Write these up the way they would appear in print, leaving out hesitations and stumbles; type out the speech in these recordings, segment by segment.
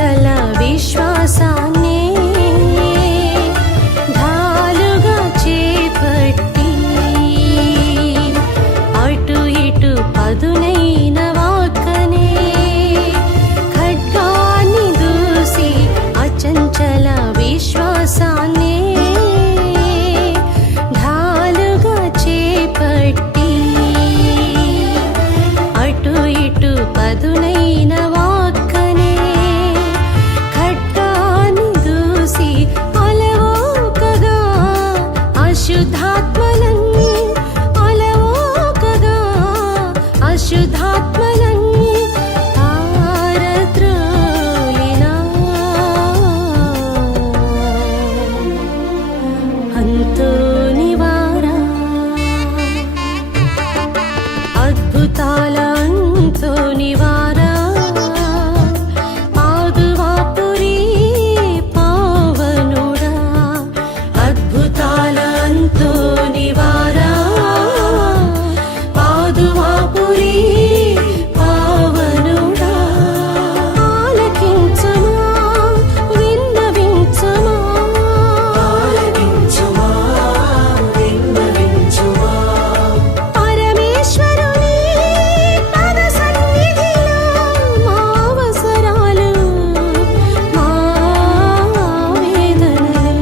అచంచల విశ్వాసాన్నే ఢాలుగా చేపట్టి అటు ఇటు పదునైన వాక్కనే ఖడ్గాన్ని దూసి అచంచల విశ్వాసాన్నే ఢాలుగా చేపట్టి అటు ఇటు పదునైన వాక్కనే ఖడ్గాన్ని దూసి అలవోకగా అశుద్ధాత్మలన్ అలవోకగా అశుద్ధాత్మలన్ పారద్రోలినా అంతోనివారా అద్భుతాల అంతోనివారా పాదువాపురి పావనుడా అద్భుతాల అంతోనివారా పాదువాపురి పావనుడా ఆలకించుమా విన్నవించుమా పరమేశ్వరుని పద సన్నిధిలో మా అవసరాలు మా వేదనలు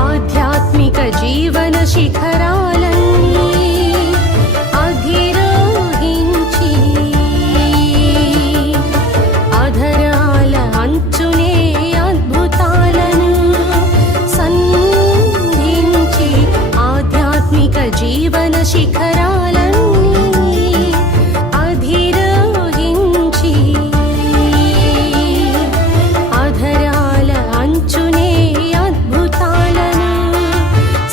ఆధ్యాత్మిక జీవన శిఖరాలన్నీ అధిరోహించి అధరాల అంచునే అద్భుతాలను సంధించి ఆధ్యాత్మిక జీవన శిఖరాలన్నీ అధిరోహించి అధరాల అంచునే అద్భుతాలను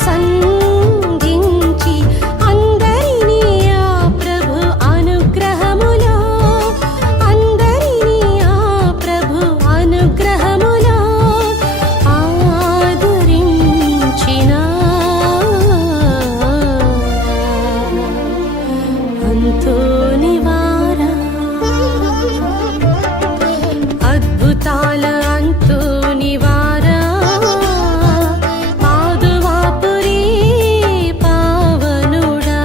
సంధించి అందరినీ ఆ ప్రభు అనుగ్రహములో అందరినీ ఆ ప్రభు అనుగ్రహములో ఆదరించిన అంతోనివారా అద్భుతాల అంతోనివారా పాదువాపురి పావనుడా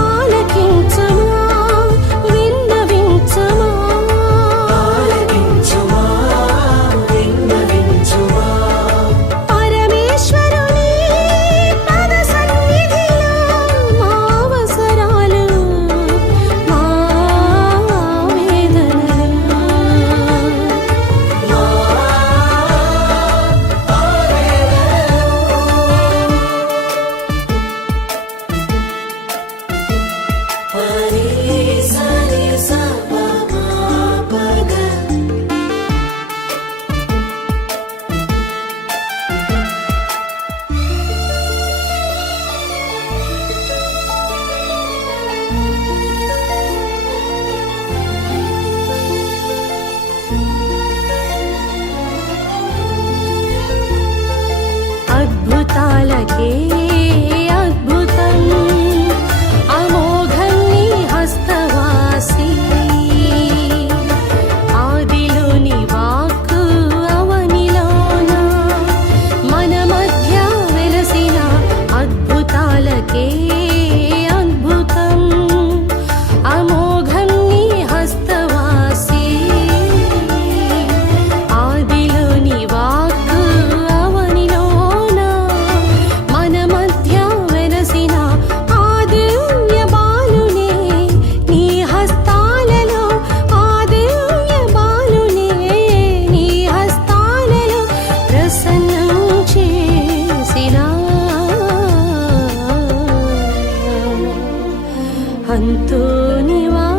ఆలకించుమా విన్నవించుమా పరమేశ్వరుని పద సన్నిధిలో మా అవసరాలు మా వేదనలు అద్భుతాలకే అద్భుతం అమోఘం నీ హస్తవాసి ఆదిలోని వాక్కు అవనిలోన మన మధ్య వెలసిన అద్భుతాలకే అద్భుతం అమోఘం నీ హస్తవాసి ఆదిలోని వాక్కు అవనిలోన మన నివాసి